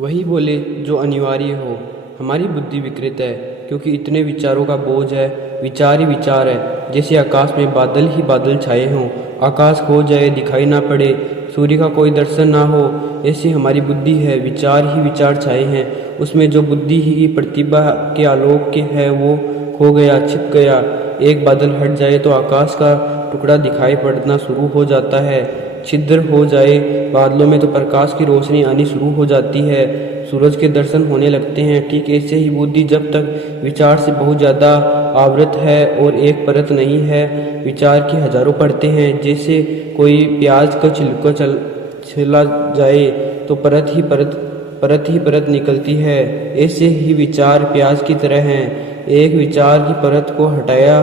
वही बोले जो अनिवार्य हो। हमारी बुद्धि विकृत है क्योंकि इतने विचारों का बोझ है। विचार ही विचार है, जैसे आकाश में बादल ही बादल छाए हों, आकाश खो जाए दिखाई ना पड़े, सूर्य का कोई दर्शन ना हो, ऐसी हमारी बुद्धि है। विचार ही विचार छाए हैं, उसमें जो बुद्धि ही प्रतिभा के आलोक के है वो खो गया, छिप गया। एक बादल हट जाए तो आकाश का टुकड़ा दिखाई पड़ना शुरू हो जाता है। छिद्र हो जाए बादलों में तो प्रकाश की रोशनी आनी शुरू हो जाती है, सूरज के दर्शन होने लगते हैं। ठीक ऐसे ही बुद्धि जब तक विचार से बहुत ज़्यादा आवृत है और एक परत नहीं है, विचार की हजारों परतें हैं। जैसे कोई प्याज का छिलका छिला जाए तो परत ही परत निकलती है। ऐसे ही विचार प्याज की तरह हैं। एक विचार की परत को हटाया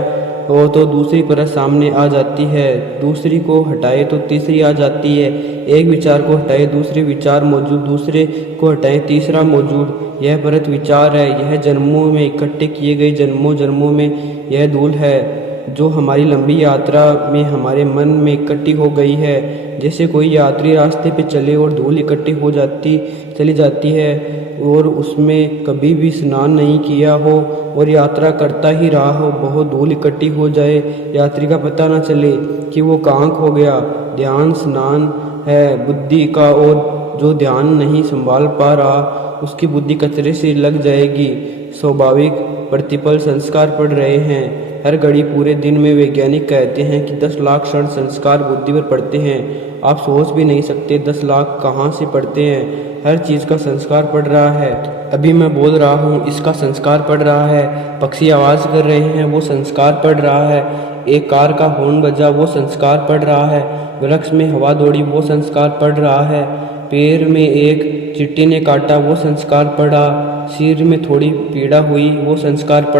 हो तो दूसरी परत सामने आ जाती है, दूसरी को हटाए तो तीसरी आ जाती है, एक विचार को हटाए दूसरे विचार मौजूद, दूसरे को हटाए तीसरा मौजूद। यह परत विचार है। यह जन्मों में इकट्ठे किए गए जन्मों जन्मों में यह धूल है जो हमारी लंबी यात्रा में हमारे मन में इकट्ठी हो गई है। जैसे कोई यात्री रास्ते पे चले और धूल इकट्ठी हो जाती चली जाती है और उसमें कभी भी स्नान नहीं किया हो और यात्रा करता ही रहा हो, बहुत धूल इकट्ठी हो जाए, यात्री का पता न चले कि वो कहाँ खो गया। ध्यान स्नान है बुद्धि का, और जो ध्यान नहीं संभाल पा रहा उसकी बुद्धि कचरे से लग जाएगी। स्वाभाविक प्रतिपल संस्कार पड़ रहे हैं हर घड़ी पूरे दिन में। वैज्ञानिक कहते हैं कि 10 लाख क्षण संस्कार बुद्धि पर पड़ते हैं। आप सोच भी नहीं सकते 10 लाख कहाँ से पड़ते हैं। हर चीज़ का संस्कार पड़ रहा है। अभी मैं बोल रहा हूँ, इसका संस्कार पड़ रहा है। पक्षी आवाज़ कर रहे हैं, वो संस्कार पड़ रहा है। एक कार का हॉर्न बजा, वो संस्कार पड़ रहा है। वृक्ष में हवा दौड़ी, वो संस्कार पड़ रहा है। पैर में एक चींटी ने काटा, वो संस्कार पड़ा। सिर में थोड़ी पीड़ा हुई, वो संस्कार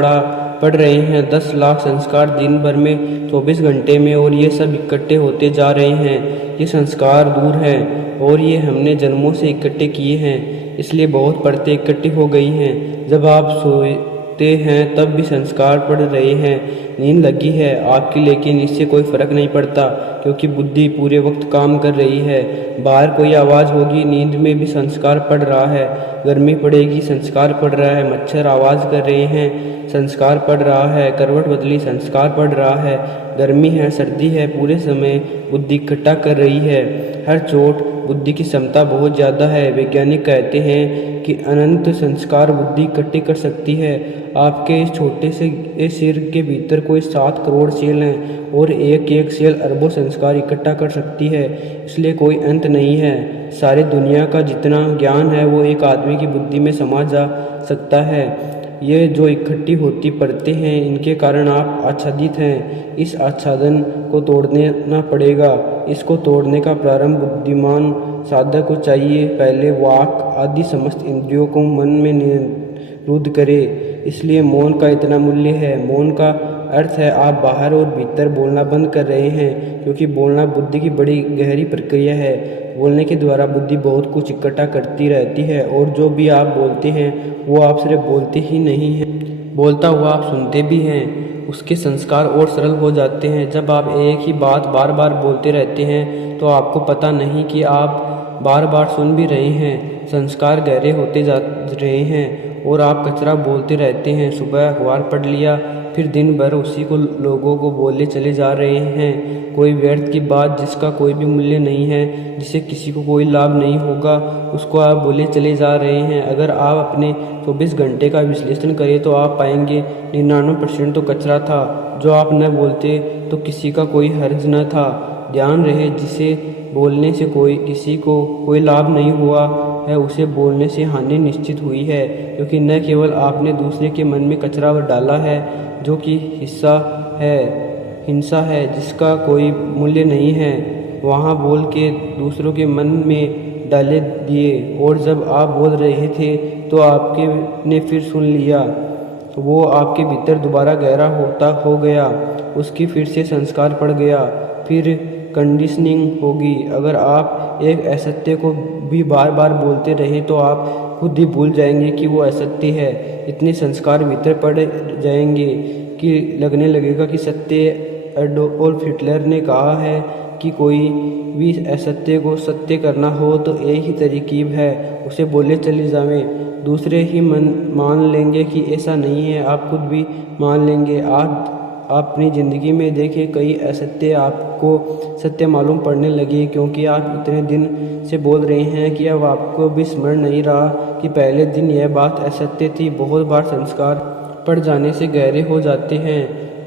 पड़ रहे हैं। 10 लाख संस्कार दिन भर में 24 घंटे में, और ये सब इकट्ठे होते जा रहे हैं। ये संस्कार दूर हैं और ये हमने जन्मों से इकट्ठे किए हैं, इसलिए बहुत परतें इकट्ठी हो गई हैं। जब आप सोते हैं तब भी संस्कार पड़ रहे हैं। नींद लगी है आपकी, लेकिन इससे कोई फर्क नहीं पड़ता क्योंकि बुद्धि पूरे वक्त काम कर रही है। बाहर कोई आवाज़ होगी, नींद में भी संस्कार पड़ रहा है। गर्मी पड़ेगी, संस्कार पड़ रहा है। मच्छर आवाज़ कर रहे हैं, संस्कार पड़ रहा है। करवट बदली, संस्कार पड़ रहा है। गर्मी है, सर्दी है, पूरे समय बुद्धि इकट्ठा कर रही है। हर चोट बुद्धि की क्षमता बहुत ज़्यादा है। वैज्ञानिक कहते हैं कि अनंत संस्कार बुद्धि इकट्ठी कर सकती है। आपके इस छोटे से सिर के भीतर कोई 7 करोड़ सेल हैं और एक एक सेल अरबों संस्कार इकट्ठा कर सकती है, इसलिए कोई अंत नहीं है। सारी दुनिया का जितना ज्ञान है वो एक आदमी की बुद्धि में समा जा सकता है। ये जो इकट्ठी होती परतें हैं, इनके कारण आप आच्छादित हैं। इस आच्छादन को तोड़ना पड़ेगा। इसको तोड़ने का प्रारंभ बुद्धिमान साधक को चाहिए। पहले वाक आदि समस्त इंद्रियों को मन में निरुद्ध करे। इसलिए मौन का इतना मूल्य है। मौन का अर्थ है आप बाहर और भीतर बोलना बंद कर रहे हैं, क्योंकि बोलना बुद्धि की बड़ी गहरी प्रक्रिया है। बोलने के द्वारा बुद्धि बहुत कुछ इकट्ठा करती रहती है, और जो भी आप बोलते हैं वो आप सिर्फ बोलते ही नहीं हैं, बोलता हुआ आप सुनते भी हैं। उसके संस्कार और सरल हो जाते हैं। जब आप एक ही बात बार बार बोलते रहते हैं तो आपको पता नहीं कि आप बार बार सुन भी रहे हैं। संस्कार गहरे होते जा रहे हैं और आप कचरा बोलते रहते हैं। सुबह अखबार पढ़ लिया, फिर दिन भर उसी को लोगों को बोले चले जा रहे हैं। कोई व्यर्थ की बात जिसका कोई भी मूल्य नहीं है, जिससे किसी को कोई लाभ नहीं होगा, उसको आप बोले चले जा रहे हैं। अगर आप अपने 24 घंटे का विश्लेषण करें तो आप पाएंगे 99% तो कचरा था। जो आप न बोलते तो किसी का कोई हर्ज न था। ध्यान रहे, जिसे बोलने से किसी को कोई लाभ नहीं हुआ है, उसे बोलने से हानि निश्चित हुई है, क्योंकि न केवल आपने दूसरे के मन में कचरा डाला है, जो कि हिंसा है जिसका कोई मूल्य नहीं है, वहाँ बोल के दूसरों के मन में डाले दिए। और जब आप बोल रहे थे तो आपके ने फिर सुन लिया, वो आपके भीतर दोबारा गहरा हो गया, उसकी फिर से संस्कार पड़ गया, फिर कंडीशनिंग होगी। अगर आप एक असत्य को भी बार बार बोलते रहे तो आप खुद ही भूल जाएंगे कि वो असत्य है। इतने संस्कार भीतर पड़ जाएंगे कि लगने लगेगा कि सत्य। एडोल्फ हिटलर ने कहा है कि कोई भी असत्य को सत्य करना हो तो एक ही तरकीब है, उसे बोले चले जावें। दूसरे ही मान लेंगे कि ऐसा नहीं है, आप खुद भी मान लेंगे। आप अपनी ज़िंदगी में देखें, कई असत्य आपको सत्य मालूम पड़ने लगे क्योंकि आप इतने दिन से बोल रहे हैं कि अब आपको भी स्मरण नहीं रहा कि पहले दिन यह बात असत्य थी। बहुत बार संस्कार पड़ जाने से गहरे हो जाते हैं,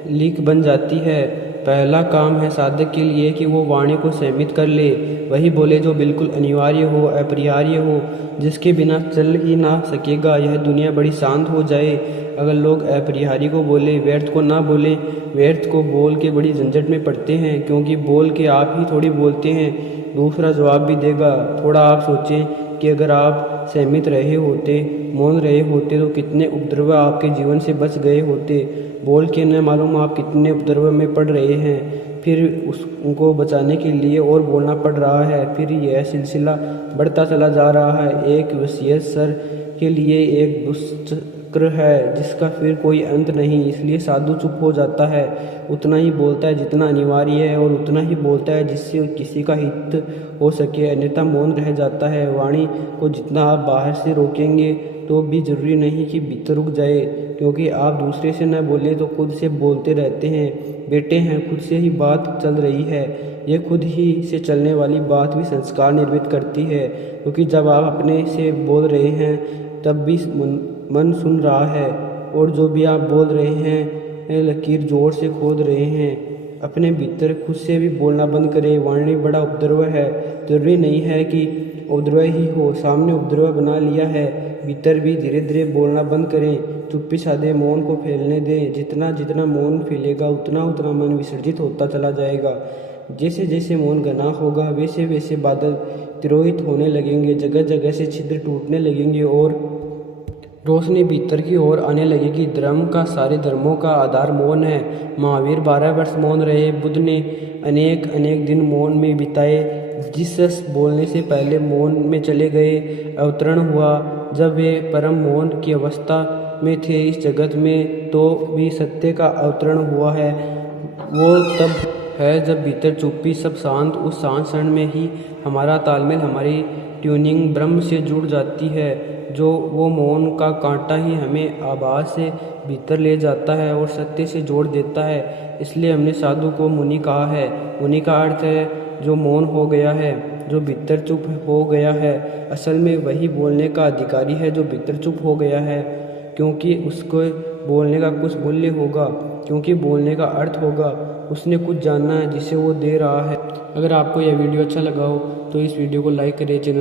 लीक बन जाती है। पहला काम है साधक के लिए कि वो वाणी को संयमित कर ले, वही बोले जो बिल्कुल अनिवार्य हो, अपरिहार्य हो, जिसके बिना चल ही ना सकेगा। यह दुनिया बड़ी शांत हो जाए अगर लोग अपरिहार्य को बोले, व्यर्थ को ना बोले। व्यर्थ को बोल के बड़ी झंझट में पड़ते हैं, क्योंकि बोल के आप ही थोड़ी बोलते हैं, दूसरा जवाब भी देगा। थोड़ा आप सोचें कि अगर आप सहमित रहे होते, मौन रहे होते तो कितने उपद्रव आपके जीवन से बच गए होते। बोल के न मालूम आप कितने उपद्रव में पड़ रहे हैं, फिर उनको बचाने के लिए और बोलना पड़ रहा है। फिर यह सिलसिला बढ़ता चला जा रहा है। एक वसीयत सर के लिए एक दुष्चक्र है जिसका फिर कोई अंत नहीं। इसलिए साधु चुप हो जाता है, उतना ही बोलता है जितना अनिवार्य है और उतना ही बोलता है जिससे किसी का हित हो सके, अन्यथा मौन रह जाता है। वाणी को जितना आप बाहर से रोकेंगे तो भी जरूरी नहीं कि भीतर रुक जाए, क्योंकि आप दूसरे से न बोले तो खुद से बोलते रहते हैं। बेटे हैं, खुद से ही बात चल रही है। ये खुद ही से चलने वाली बात भी संस्कार निर्मित करती है, क्योंकि जब आप अपने से बोल रहे हैं तब भी मन सुन रहा है, और जो भी आप बोल रहे हैं लकीर जोर से खोद रहे हैं। अपने भीतर खुद से भी बोलना बंद करें। वाणी बड़ा उपद्रव है, जरूरी नहीं है कि उपद्रव ही हो, सामने उपद्रव बना लिया है, भीतर भी धीरे धीरे बोलना बंद करें। चुप्पी साधे मौन को फैलने दें। जितना जितना मौन फैलेगा उतना उतना मन विसर्जित होता चला जाएगा। जैसे जैसे मौन घना होगा वैसे वैसे बादल तिरोहित होने लगेंगे, जगह जगह से छिद्र टूटने लगेंगे और रोशनी भीतर की ओर आने लगेगी। धर्म का, सारे धर्मों का आधार मौन है। महावीर 12 वर्ष मौन रहे, बुद्ध ने अनेक अनेक दिन मौन में बिताए। जीसस बोलने से पहले मौन में चले गए, अवतरण हुआ जब वे परम मौन की अवस्था में थे इस जगत में, तो भी सत्य का अवतरण हुआ है। वो तब है जब भीतर चुप्पी, सब शांत। उस शांत क्षण में ही हमारा तालमेल, हमारी ट्यूनिंग ब्रह्म से जुड़ जाती है। जो वो मौन का कांटा ही हमें आभास से भीतर ले जाता है और सत्य से जोड़ देता है। इसलिए हमने साधु को मुनि कहा है। मुनि का अर्थ है जो मौन हो गया है, जो भीतर चुप हो गया है। असल में वही बोलने का अधिकारी है जो भीतर चुप हो गया है, क्योंकि उसको बोलने का कुछ मूल्य होगा, क्योंकि बोलने का अर्थ होगा। उसने कुछ जानना है जिसे वो दे रहा है। अगर आपको यह वीडियो अच्छा लगा हो तो इस वीडियो को लाइक करें, चैनल